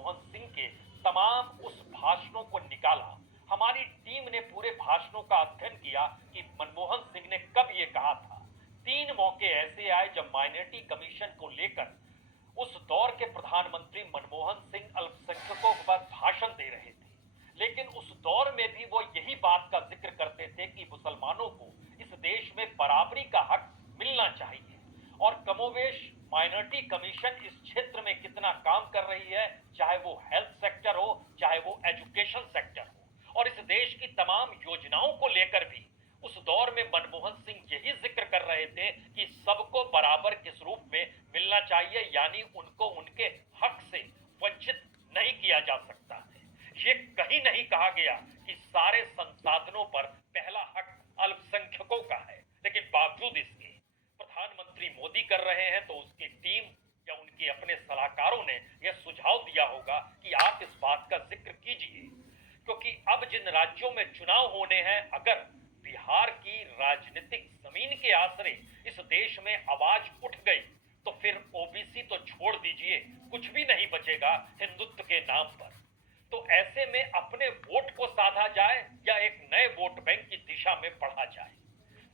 मनमोहन सिंह के तमाम उस भाषणों को निकाला। हमारी टीम ने पूरे भाषणों का अध्ययन किया कि मनमोहन सिंह ने कब ये कहा था। 3 मौके ऐसे आए जब माइनॉरिटी कमीशन को लेकर उस दौर के प्रधानमंत्री मनमोहन सिंह अल्पसंख्यकों पर भाषण दे रहे थे, लेकिन उस दौर में भी वो यही बात का जिक्र करते थे कि मुसलमानों को इस देश में बराबरी का हक मिलना चाहिए। और कमोवेश माइनॉरिटी कमीशन इस क्षेत्र में कितना काम कर रही है, चाहे वो हेल्थ सेक्टर हो, चाहे वो एजुकेशन सेक्टर हो, और इस देश की तमाम योजनाओं को लेकर भी उस दौर में मनमोहन सिंह यही जिक्र कर रहे थे कि सबको बराबर किस रूप में मिलना चाहिए, यानी उनको उनके हक से वंचित नहीं किया जा सकता है। ये कहीं नहीं कहा गया कि सारे संसाधनों पर पहला हक अल्पसंख्यकों का है, लेकिन बावजूद इसके प्रधानमंत्री मोदी कर रहे हैं तो उसकी टीम या उनके अपने सलाहकारों ने यह सुझाव दिया होगा कि आप इस बात का जिक्र कीजिए, क्योंकि अब जिन राज्यों में चुनाव होने हैं, अगर बिहार की राजनीतिक जमीन के आसरे इस देश में आवाज उठ गई तो फिर ओबीसी तो छोड़ दीजिए, कुछ भी नहीं बचेगा हिंदुत्व के नाम पर। तो ऐसे में अपने वोट को साधा जाए या एक नए वोट बैंक की दिशा में बढ़ा जाए।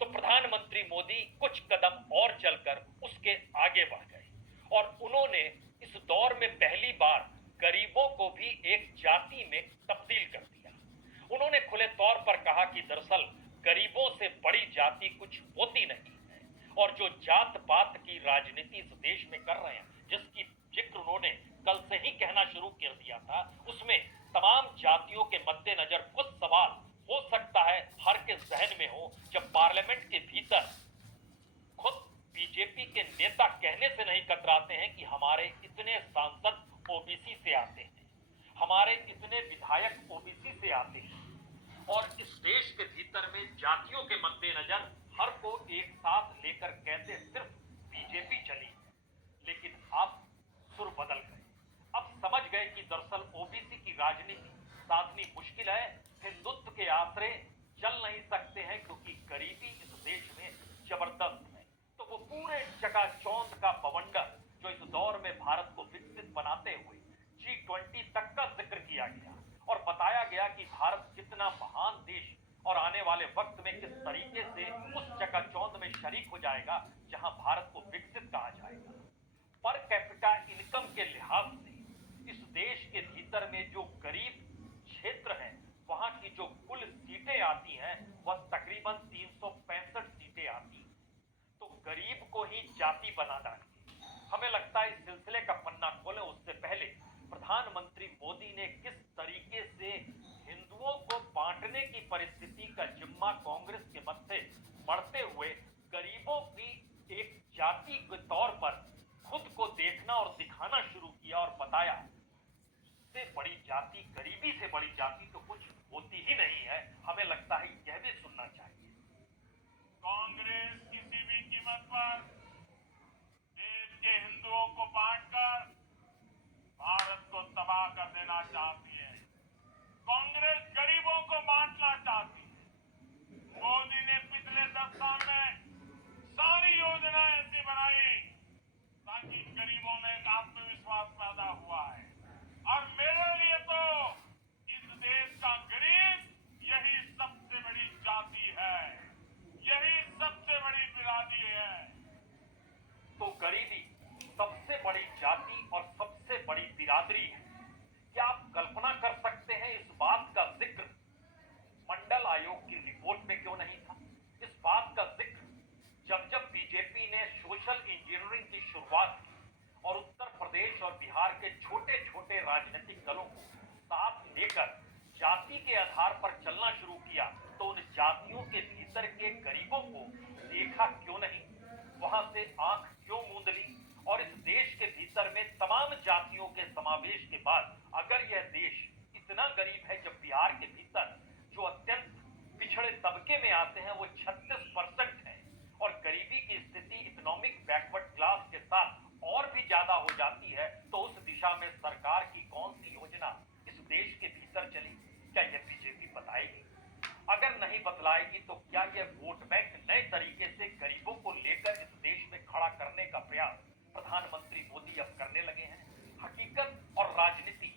तो प्रधानमंत्री मोदी कुछ कदम और चलकर उसके आगे बढ़ गए और उन्होंने इस दौर में पहली बार गरीबों को भी एक जाति में तब्दील कर दिया। उन्होंने खुले तौर पर कहा कि दरअसल गरीबों से बड़ी जाति कुछ होती नहीं है, और जो जात पात की राजनीति इस देश में कर रहे हैं, जिसकी जिक्र उन्होंने कल से ही कहना शुरू कर दिया था, उसमें तमाम जातियों के मद्देनजर कुछ सवाल हो सकता है हर के जहन में हो, जब पार्लियामेंट के भीतर खुद बीजेपी के नेता कहने से नहीं कतराते हैं कि हमारे इतने सांसद ओबीसी से आते हैं, हमारे इतने विधायक ओबीसी से आते हैं, और इस देश के भीतर में जातियों के मद्देनजर हर को एक साथ लेकर कैसे सिर्फ बीजेपी चली। लेकिन अब सुर बदल गए, अब समझ गए कि दरअसल ओबीसी की राजनीति साधनी मुश्किल है, हिंदुत्व के आसरे चल नहीं सकते हैं, क्योंकि गरीबी इस देश में जबरदस्त है। तो वो पूरे चकाचौंध का बवंडर जो इस दौर में भारत को विकसित बनाते हुए G20 तक का जिक्र किया गया और बताया गया कि भारत कितना महान देश और आने वाले वक्त में किस तरीके से उस चकाचौंध में शरीक हो जाएगा जहां भारत को विकसित कहा जाएगा। पर कैपिटा इनकम के लिहाज से इस देश के भीतर में जो गरीब क्षेत्र है, वहां की जो कुल सीटें आती हैं वह तकरीबन 365 सीटें आती हैं। तो गरीब को ही जाति बना डाली। हमें लगता है इस सिलसिले का पन्ना खोले उससे पहले प्रधानमंत्री मोदी ने किस तरीके से हिंदुओं को बांटने की परिस्थिति का जिम्मा कांग्रेस के मत्थे मढ़ते हुए गरीबों की एक जाति के तौर पर खुद को देखना और दिखाना शुरू किया और बताया से बड़ी जाति, गरीबी से बड़ी जाति तो कुछ होती ही नहीं है। हमें लगता है यह भी सुनना चाहिए। कांग्रेस किसी भी कीमत पर देश के हिंदुओं को बांटकर भारत को तबाह कर देना चाहती है। कांग्रेस गरीबों को बांटना चाहती है। मोदी ने पिछले 10 साल में सारी योजनाएं ऐसी बनाई ताकि गरीबों में एक आत्मविश्वास पैदा हुआ है, और मेरे लिए तो इस देश का गरीब यही सबसे बड़ी जाति है, यही सबसे बड़ी बिरादरी है। तो गरीबी सबसे बड़ी जाति और सबसे बड़ी बिरादरी है। क्या आप कल्पना कर सकते हैं इस बात का जिक्र मंडल आयोग की रिपोर्ट में क्यों नहीं था? इस बात का जिक्र जब बीजेपी ने सोशल इंजीनियरिंग की शुरुआत की और उत्तर प्रदेश और बिहार के छोटे छोटे राजनीतिक दलों को साथ लेकर जाति के आधार पर चलना शुरू किया, तो उन जातियों के भीतर के गरीबों को देखा क्यों नहीं, वहां से आंख क्यों मूंद ली? और इस देश के भीतर में तमाम जातियों के समावेश के बाद अगर यह देश इतना गरीब है, जब बिहार के भीतर जो अत्यंत पिछड़े तबके में आते हैं वो 36% है, और गरीबी की स्थिति इकोनॉमिक बैकवर्ड क्लास के साथ और भी ज्यादा हो जाती है, तो उस दिशा में सरकार की कौन सी योजना इस देश के भीतर चली? क्या यह बीजेपी बताएगी? अगर नहीं बतलाएगी तो क्या यह वोट बैंक नए तरीके से गरीबों को लेकर इस देश में खड़ा करने का प्रयास प्रधानमंत्री मोदी अब करने लगे हैं? हकीकत और राजनीति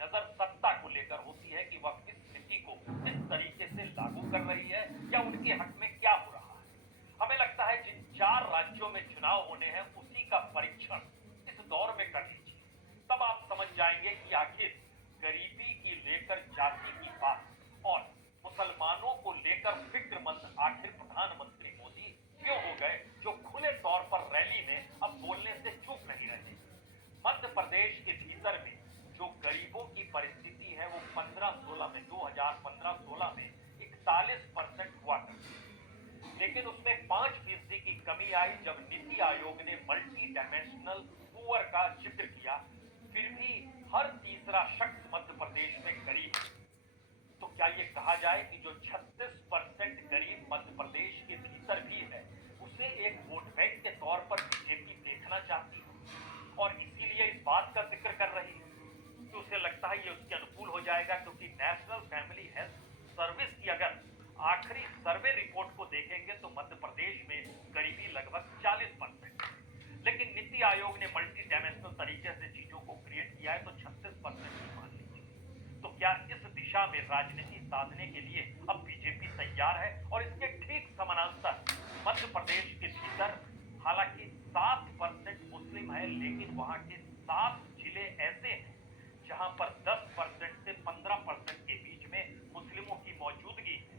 नजर सत्ता को लेकर होती है कि वह किस नीति को किस तरीके से लागू कर रही है या उनके हक में क्या हो रहा है। हमें लगता है जिन 4 राज्यों में चुनाव होने हैं उसी का परीक्षण इस दौर में कर लीजिए, तब आप समझ जाएंगे कि आखिर गरीबी की लेकर जाति की बात और मुसलमानों को लेकर फिक्रमंद आखिर प्रधानमंत्री मोदी क्यों हो गए, जो खुले तौर पर रैली में अब बोलने से चूक नहीं रहे। मध्य प्रदेश के भीतर में जो गरीबों की परिस्थिति है वो 15-16 में 2015-16 में 41% हुआ करती, लेकिन उसमें 5% की कमी आई जब नीति आयोग ने मल्टी डायमेंशनल पुअर का जिक्र किया। फिर भी हर तीसरा शख्स मध्य प्रदेश में गरीब है। तो क्या ये कहा जाए कि जो 36% गरीब मध्य प्रदेश के भीतर भी है उसे एक वोट बैंक के तौर पर बीजेपी देखना चाहती है और इसीलिए इस बात का जिक्र कर रही है कि उसे लगता है ये उसके अनुकूल हो जाएगा, क्योंकि नेशनल फैमिली हेल्थ सर्विस की अगर आखिरी सर्वे रिपोर्ट को देखेंगे तो मध्य प्रदेश में गरीबी लगभग 40%, लेकिन नीति आयोग ने मल्टी डायमेंशनल तरीके से चीजों को क्रिएट किया है तो 36% ही मान लीजिए। तो क्या इस दिशा में राजनीति साधने के लिए अब बीजेपी तैयार है? और इसके ठीक समानांतर मध्य प्रदेश के भीतर हालांकि 7% मुस्लिम है, लेकिन वहां के 7 जिले ऐसे हैं जहां पर 10% से 15% के बीच में मुस्लिमों की मौजूदगी है।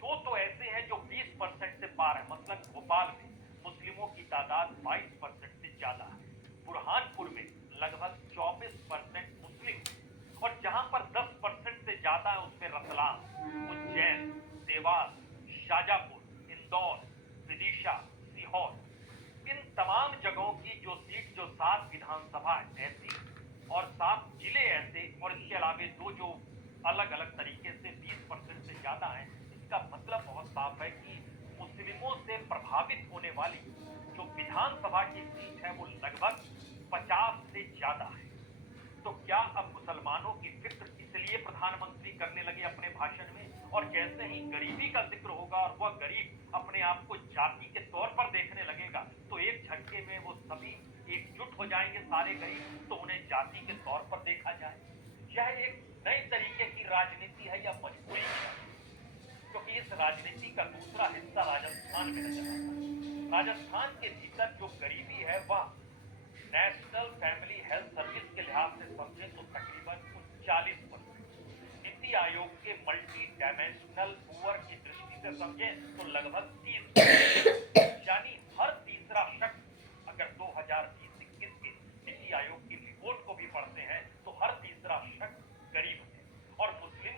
दो तो ऐसे हैं जो 20% से पार है, मतलब भोपाल में मुस्लिमों की तादाद 22% से ज्यादा है, बुरहानपुर में लगभग 24% मुस्लिम, और जहां पर 10% से ज्यादा है उसमें रतलाम, उज्जैन, देवास, शाजापुर, इंदौर, विदिशा, सीहोर, इन तमाम जगहों की जो सीट, जो 7 विधानसभा ऐसी और 7 जिले ऐसे, और इसके अलावे 2 जो अलग अलग तरीके से 20% से ज्यादा है। इसका मतलब बहुत साफ है कि मुस्लिमों से प्रभावित होने वाली जो विधानसभा की सीट है वो लगभग 50 से ज्यादा है। तो क्या अब मुसलमानों की फिक्र इसलिए प्रधानमंत्री करने लगे अपने भाषण में, और जैसे ही गरीबी का जिक्र होगा और वह गरीब अपने आप को जाति के तौर पर देखने लगेगा तो एक झटके में वो सभी एकजुट हो जाएंगे सारे गरीब, तो उन्हें जाति के तौर पर देखा जाए। यह एक नई तरीके की राजनीति है या मजबूरी है? क्योंकि इस राजनीति का दूसरा हिस्सा राजस्थान में नजर आता है। राजस्थान के भीतर जो गरीबी है वह नेशनल फैमिली हेल्थ सर्विस के लिहाज से समझे तो तकरीबन 39%, नीति आयोग के मल्टी डायमेंशनल पुअर की दृष्टि से समझे तो लगभग 30%, यानी हर तीसरा शख्स अगर 2020-21 की नीति आयोग की रिपोर्ट को भी पढ़ते हैं तो हर तीसरा शख्स गरीब है। और मुस्लिम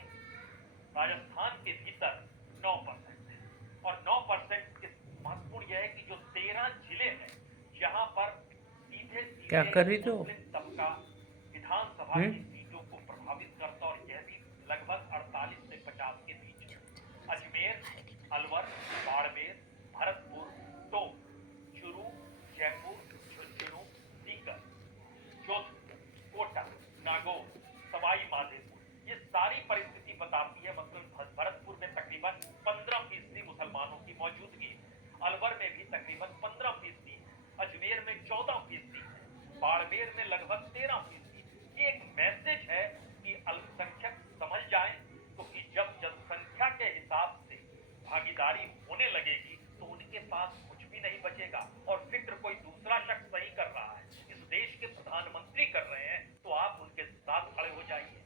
राजस्थान के भीतर 9% है, और 9% महत्वपूर्ण यह है कि जो 13 जिले हैं जहां पर सीधे क्या कर रही थी वो? मुस्लिम तबका विधानसभा की सीटों को प्रभावित करता, और यह भी लगभग 48 से 50 के बीच है। अजमेर, अलवर, बाड़मेर, भरतपुर, टोंक, चुरू, जयपुर, झुंझुनू, सीकर, जोधपुर, कोटा, नागौर, सवाई माधोपुर, ये सारी परिस्थिति बताती है। मतलब भरतपुर में तकरीबन 15% मुसलमानों की मौजूदगी, अलवर में भी तकरीबन 15%, अजमेर में 14%, बाड़मेर में लगभग 13%। ये एक मैसेज है कि अल्पसंख्यक समझ जाएं, क्योंकि जब जनसंख्या के हिसाब से भागीदारी होने लगेगी तो उनके पास कुछ भी नहीं बचेगा, और फिक्र कोई दूसरा शख्स नहीं कर रहा है, इस देश के प्रधानमंत्री कर रहे हैं, तो आप उनके साथ खड़े हो जाइए।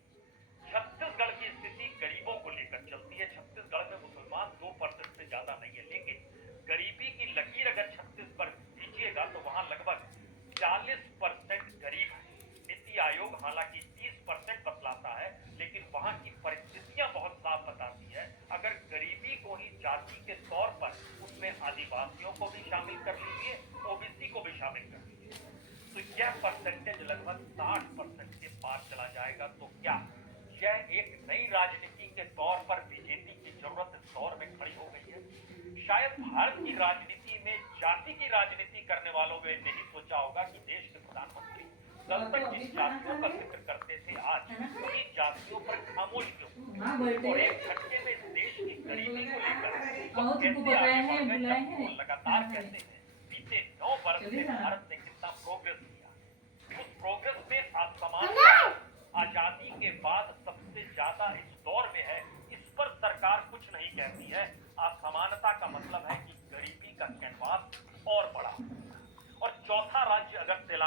छत्तीसगढ़ की स्थिति गरीबों को लेकर चलती है। छत्तीसगढ़ में मुसलमान 2% से ज्यादा नहीं है, लेकिन गरीबी की लकीर अगर छत्तीसगढ़ खींचिएगा तो वहां लगभग 40% गरीब है। नीति आयोग हालांकि 30% बतलाता है, लेकिन वहां की परिस्थितियां बहुत साफ बताती है। अगर गरीबी को ही जाति के तौर पर उसमें आदिवासियों को भी शामिल कर लीजिए, ओबीसी को भी शामिल कर लीजिए, तो यह परसेंटेज लगभग 60% के पार चला जाएगा। तो क्या यह एक नई राजनीति के तौर पर बीजेपी की जरूरत इस दौर में खड़ी हो गई है? शायद भारत की राजनीति में जाति की राजनीति करने वालों ने नहीं सोचा होगा कि देश के प्रधानमंत्री कल तक जिन जातियों का जिक्र करते थे आज उन्हीं जातियों पर खामोश क्यों, और एक झटके में इस देश की गरीबी को लेकर वो कैसे आगे बढ़ गए, जब वो लगातार कहते हैं बीते 9 वर्ष में भारत ने कितना प्रोग्रेस किया। उस प्रोग्रेस में असमानता, आजादी के कहती है